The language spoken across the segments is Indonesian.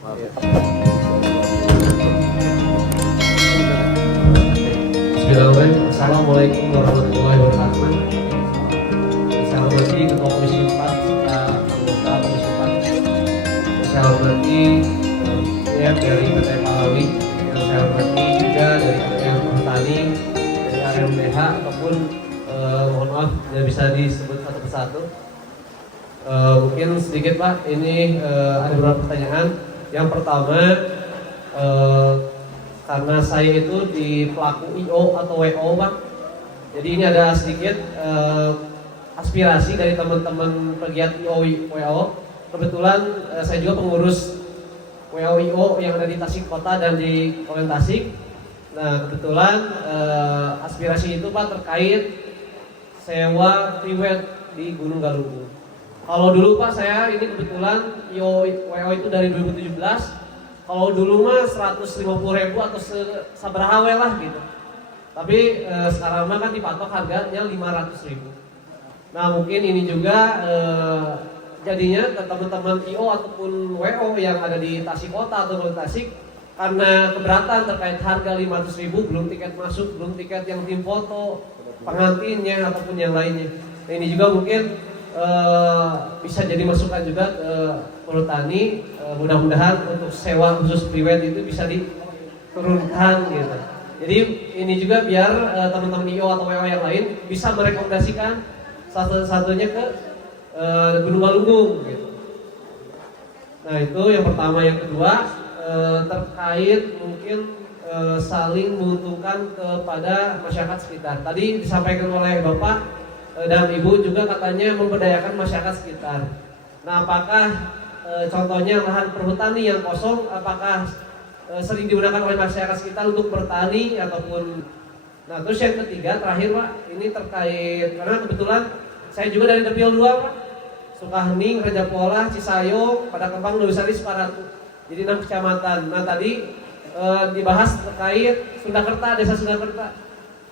Bismillahirrahmanirrahim. Assalamualaikum warahmatullahi wabarakatuh. Saya hormati Ketua Komisi 4 serta anggota Komisi 4. Saya hormati yang dari PT Pahlawi. Yang saya hormati juga dari KPM Perhutani, dari RMDH ataupun mohon maaf tidak bisa disebut satu persatu. Mungkin sedikit Pak, ini ada beberapa pertanyaan. Yang pertama, karena saya itu di pelaku IO atau WO Pak, jadi ini ada sedikit aspirasi dari teman-teman pegiat IO WO. Kebetulan saya juga pengurus WO IO yang ada di Tasik Kota dan di Kabupaten Tasik. Nah kebetulan aspirasi itu Pak terkait sewa freeway di Gunung Galunggung. Kalau dulu Pak saya ini kebetulan IO WO itu dari 2017. Kalau dulu mah 150.000 atau sabaraha we lah gitu. Tapi sekarang mah kan dipatok harganya 500.000. Nah mungkin ini juga jadinya teman-teman IO ataupun WO yang ada di Tasik Kota atau di Tasik, karena keberatan terkait harga 500.000, belum tiket masuk, belum tiket yang tim foto, pengantinnya ataupun yang lainnya. Nah ini juga mungkin bisa jadi masukan juga ke Perhutani. Mudah-mudahan untuk sewa khusus private itu bisa diturunkan gitu. Jadi ini juga biar teman-teman IO atau WO yang lain bisa merekomendasikan satu-satunya ke Gunung Galunggung gitu. Nah itu yang pertama. Yang kedua terkait mungkin saling menguntungkan kepada masyarakat sekitar. Tadi disampaikan oleh Bapak dan Ibu juga katanya memberdayakan masyarakat sekitar. Nah apakah contohnya lahan perhutani yang kosong, apakah sering digunakan oleh masyarakat sekitar untuk bertani ataupun. Nah terus yang ketiga terakhir Pak, ini terkait karena kebetulan saya juga dari Depil 2 Pak, Sukahening, Raja Polah, Cisayong, Padakempang, Dewsari, Separatu. Jadi 6 kecamatan. Nah tadi dibahas terkait Sundakerta, Desa Sundakerta.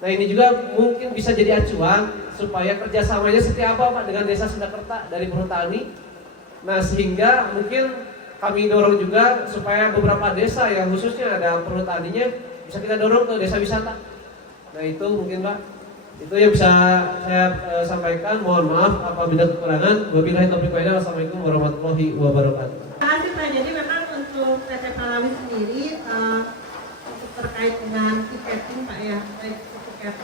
Nah ini juga mungkin bisa jadi acuan supaya kerjasamanya seperti apa Pak dengan Desa Sundakerta dari perhutani. Nah sehingga mungkin kami dorong juga supaya beberapa desa yang khususnya ada perhutaninya bisa kita dorong ke desa wisata. Nah itu mungkin Pak, itu yang bisa saya sampaikan. Mohon maaf apabila kekurangan. Wabillahi taufiq wal hidayah. Wassalamualaikum warahmatullahi wabarakatuh. Terima kasih Pak. Jadi memang untuk PT Pahlawi sendiri untuk terkait dengan tiketing Pak ya, baik tiket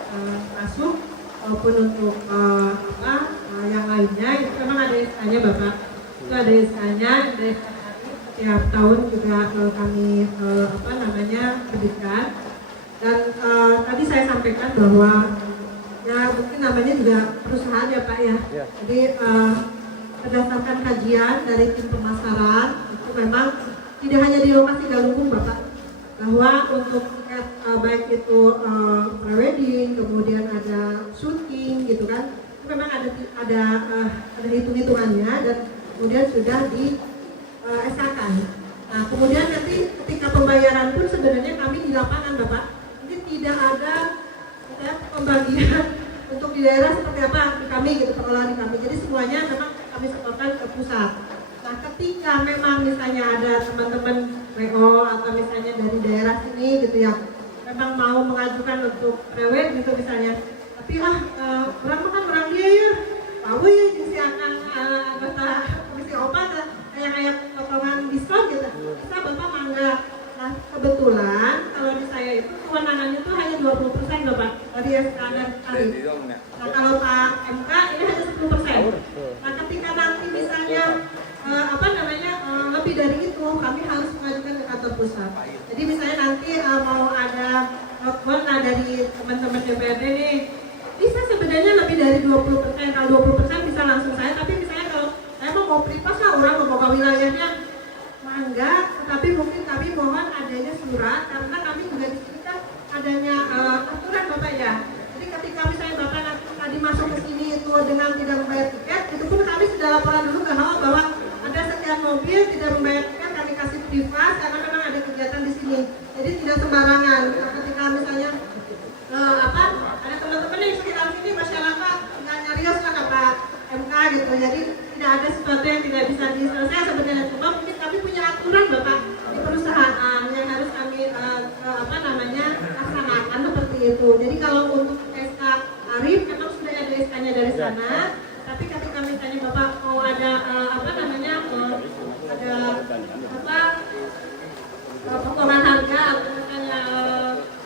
masuk maupun untuk yang lainnya itu memang ada SK-nya Bapak. Itu ada SK-nya dari setiap tahun juga kami terbitkan. Dan tadi saya sampaikan bahwa ya mungkin namanya juga perusahaan ya Pak ya. Jadi berdasarkan kajian dari tim pemasaran itu memang tidak hanya di lokasi Galunggung Bapak, bahwa untuk baik itu prewedding, kemudian ada syuting gitu kan, itu memang ada hitung-hitungannya dan kemudian sudah di SK-kan. Nah kemudian nanti ketika pembayaran pun sebenarnya kami di lapangan Bapak, jadi tidak ada pembagian untuk di daerah seperti apa di kami gitu, pengelolaan di kami. Jadi semuanya memang kami setorkan ke pusat. Nah ketika memang misalnya ada teman-teman WO atau misalnya dari daerah sini gitu yang memang mau mengajukan untuk prewed gitu misalnya, tapi orang makan orang dia ya tahu ya jadi akan anggota komisi opat kayak potongan diskon gitu, kita Bapak mangga. Nah kebetulan kalau di saya itu kewenangannya itu hanya 20% Bapak dari SK dan kali. Nah kalau Pak MK ini hanya 10%. Nah ketika nanti misalnya lebih dari itu kami harus mengajukan ke kantor pusat. Jadi misalnya nanti mau ada notebook dari teman-teman DPRD nih, bisa sebenarnya lebih dari 20%. Kalau 20% bisa langsung saya, tapi misalnya kalau saya mau privat lah, orang mau ke wilayahnya mangga, tetapi mungkin kami mohon adanya surat karena kami juga di sini kan adanya aturan Bapak ya. Jadi ketika misalnya Bapak tadi masuk ke sini itu dengan tidak membayar tiket, itu pun kami sudah laporan dulu ke HO bahwa ada sekian mobil tidak membayar tiket, kami kasih privat karena memang ada kegiatan di sini. Jadi tidak sembarangan. Ketika misalnya ada teman-teman di sekitar sini masyarakat nggak nyarios kan Pak MK gitu. Jadi tidak ada sesuatu yang tidak bisa diselesaikan sebenarnya. Cuma mungkin kami punya aturan Bapak. itu. Jadi kalau untuk SK Arif memang sudah ada SK-nya dari sana, tapi ketika misalnya Bapak mau ada potongan harga atau misalnya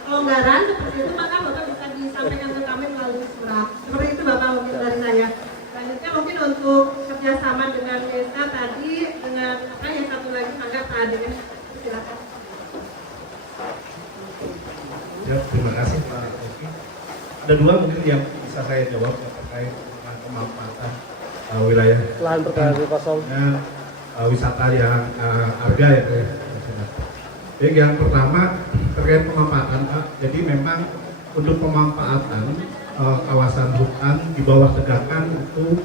kelonggaran seperti itu, maka Bapak bisa disampaikan ke kami melalui surat. Seperti itu Bapak mungkin dari saya. Selanjutnya mungkin untuk kerjasama dengan desa tadi, dengan yang satu lagi maka Pak Ade, silakan. Ya, terima kasih Pak Oki. Ada dua mungkin yang bisa saya jawab terkait dengan pemanfaatan wilayah Lahan perkebunan kosong. Wisata yang harga ya. Jadi yang pertama terkait pemanfaatan Pak. Jadi memang untuk pemanfaatan kawasan hutan di bawah tegakan itu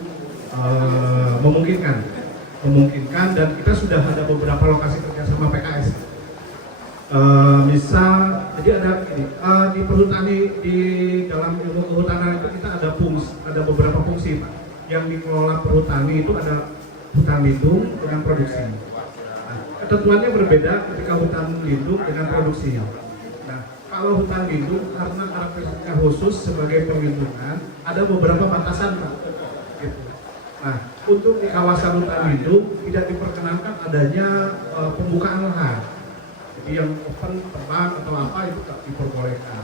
memungkinkan dan kita sudah ada beberapa lokasi kerjasama PKS. Misal jadi ada di perhutani di dalam ilmu kehutanan itu kita ada beberapa fungsi Pak. Yang dikelola perhutani itu ada hutan lindung dengan produksi. Nah, ketentuannya berbeda ketika hutan lindung dengan produksi. Nah, kalau hutan lindung karena karakteristiknya khusus sebagai perlindungan ada beberapa batasan Pak. Gitu. Nah, untuk di kawasan hutan lindung tidak diperkenankan adanya pembukaan lahan. Jadi yang open terbang atau apa itu tak diperbolehkan.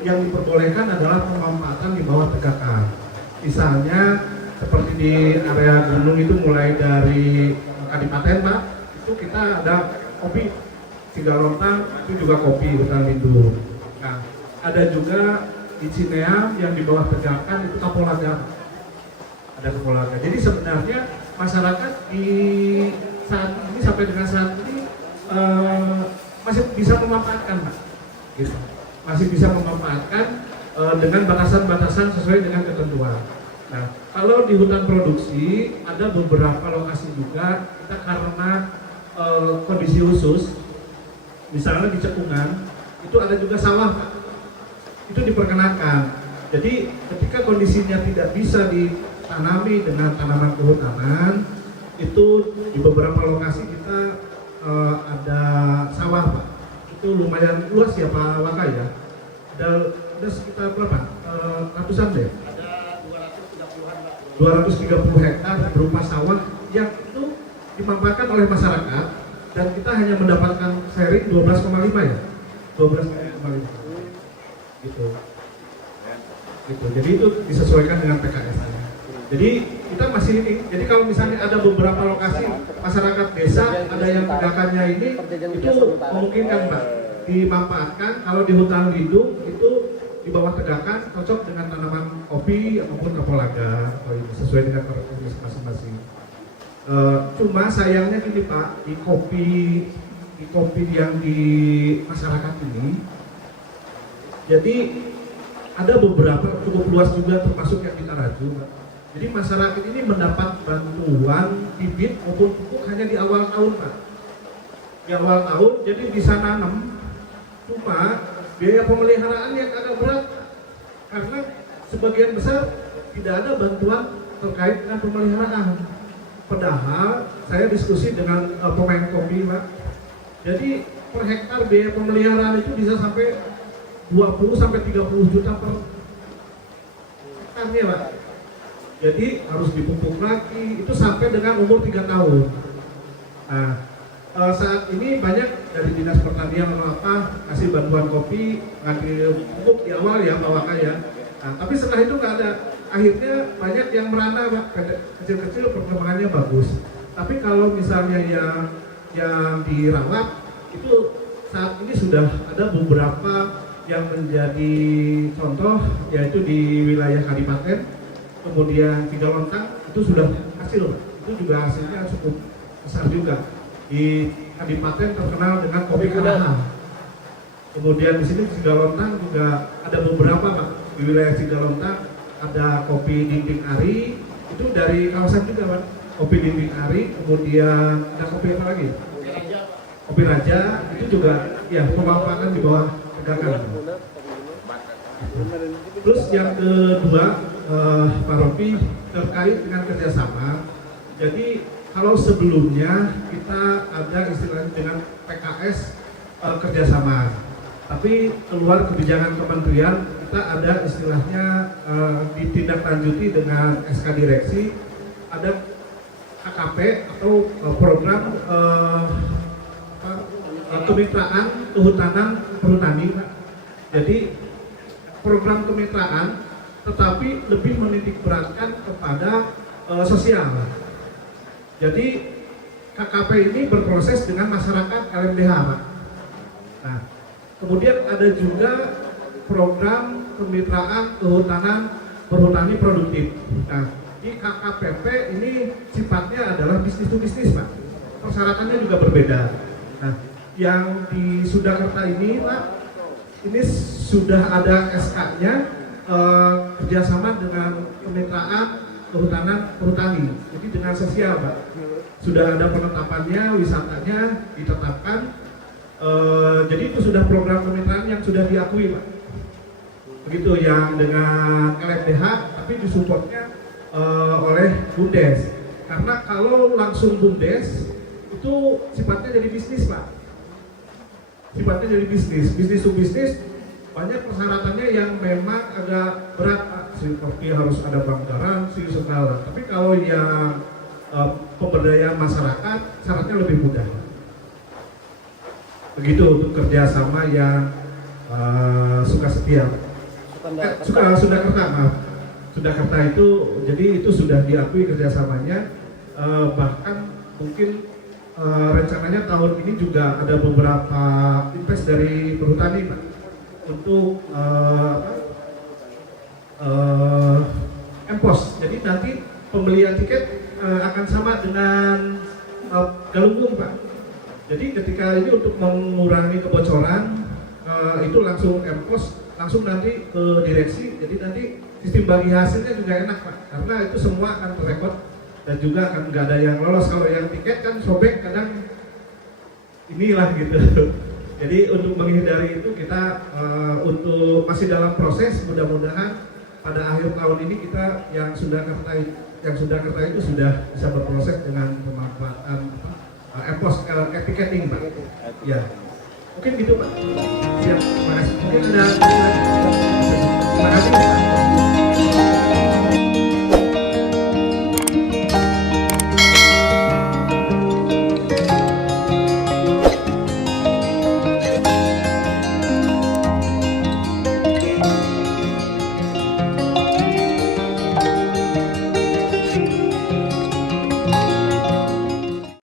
Yang diperbolehkan adalah pemanfaatan di bawah tegakan. Misalnya seperti di area gunung itu mulai dari Kadipaten Pak, itu kita ada kopi Cigalontang, itu juga kopi hutan lindung. Nah, ada juga di Cineam yang di bawah tegakan itu Kapolaga. Ada Kapolaga. Jadi sebenarnya masyarakat di saat ini sampai dengan saat ini masih bisa memanfaatkan Pak. Gitu. Masih bisa memanfaatkan dengan batasan-batasan sesuai dengan ketentuan. Nah, kalau di hutan produksi ada beberapa lokasi juga kita karena kondisi khusus, misalnya di cekungan itu ada juga sawah Pak. Itu diperkenankan. Jadi ketika kondisinya tidak bisa ditanami dengan tanaman kehutanan, itu di beberapa lokasi kita ada sawah Pak. Itu lumayan luas ya Pak Waka ya. Ada sekitar berapa? Ratusan deh. 230 hektar berupa sawah yang itu dimanfaatkan oleh masyarakat dan kita hanya mendapatkan sharing 12,5 ya. 12,5 gitu. Jadi itu disesuaikan dengan PKS. Jadi kita masih ini. Jadi kalau misalnya ada beberapa lokasi masyarakat desa ada yang tegakannya ini itu memungkinkan Pak dimanfaatkan. Kalau di hutan lindung itu di bawah tegakan cocok dengan tanaman kopi ataupun kapolaga sesuai dengan karakteristik masing-masing. Cuma sayangnya gini Pak, di kopi yang di masyarakat ini, jadi ada beberapa cukup luas juga termasuk yang di Taraju Pak. Jadi masyarakat ini mendapat bantuan bibit maupun pupuk hanya di awal tahun Pak. Di awal tahun jadi bisa nanam, cuma biaya pemeliharaan yang agak berat karena sebagian besar tidak ada bantuan terkait dengan pemeliharaan. Padahal saya diskusi dengan pemain kopi Pak. Jadi per hektar biaya pemeliharaan itu bisa sampai 20 sampai 30 juta per hektarnya Pak. Jadi harus dipupuk lagi itu sampai dengan umur 3 tahun. Nah, saat ini banyak dari dinas pertanian atau apa kasih bantuan kopi, ngambil pupuk di awal ya Pak Waka ya. Nah, tapi setelah itu nggak ada. Akhirnya banyak yang merana Pak, kecil-kecil perkembangannya bagus. Tapi kalau misalnya yang dirawat itu saat ini sudah ada beberapa yang menjadi contoh yaitu di wilayah Kadipaten, kemudian Cigalontang itu sudah hasil Pak. Itu juga hasilnya cukup besar juga. Di Kadipaten terkenal dengan kopi Karaha. Kemudian di sini Cigalontang juga ada beberapa Pak. Di wilayah Cigalontang ada kopi Dinding Ari, itu dari kawasan juga Pak. Kopi Dinding Ari, kemudian ada kopi apa lagi? Kopi Raja, itu juga ya pemanfaatan di bawah tegakan. Terus yang kedua Pak Rofi terkait dengan kerjasama. Jadi kalau sebelumnya kita ada istilahnya dengan PKS kerjasama, Tapi keluar kebijakan kementerian, kita ada istilahnya ditindaklanjuti dengan SK direksi, ada KKP atau program kemitraan kehutanan perhutani, Pak. Jadi program kemitraan tetapi lebih menitik beratkan kepada sosial. Jadi KKP ini berproses dengan masyarakat LMDH, Pak. Nah, kemudian ada juga program kemitraan kehutanan perhutani produktif. Nah, di KKPP ini sifatnya adalah bisnis to bisnis, Pak. Persyaratannya juga berbeda. Nah, yang di Surakarta ini, Pak, ini sudah ada SK-nya kerjasama dengan kemitraan kehutanan perhutani. Jadi dengan sosial, Pak. Sudah ada penetapannya, wisatanya ditetapkan. Jadi itu sudah program kemitraan yang sudah diakui, Pak. Begitu yang dengan LMDH, tapi disupportnya oleh BUMDes. Karena kalau langsung BUMDes itu sifatnya jadi bisnis, Pak. Sifatnya jadi bisnis to bisnis, banyak persyaratannya yang memang agak berat, Pak. Seperti harus ada bank garansi segala. Tapi kalau yang pemberdayaan masyarakat, syaratnya lebih mudah. Begitu untuk kerjasama yang Surakarta, maaf. Surakarta itu, jadi itu sudah diakui kerjasamanya. Bahkan mungkin rencananya tahun ini juga ada beberapa invest dari perhutani, Pak, untuk MPOS. Jadi nanti pembelian tiket akan sama dengan Galunggung, Pak. Jadi ketika ini untuk mengurangi kebocoran itu langsung MPOS, langsung nanti ke direksi. Jadi nanti sistem bagi hasilnya juga enak, Pak, karena itu semua akan terrekod dan juga akan nggak ada yang lolos. Kalau yang tiket kan sobek kadang inilah gitu. Jadi untuk menghindari itu kita untuk masih dalam proses, mudah-mudahan pada akhir tahun ini kita yang Surakarta itu sudah bisa berproses dengan pemanfaatan MPOS ticketing, Pak. Ya, mungkin gitu, Pak. Siap, terima kasih. Mungkin ada terima kasih, Pak.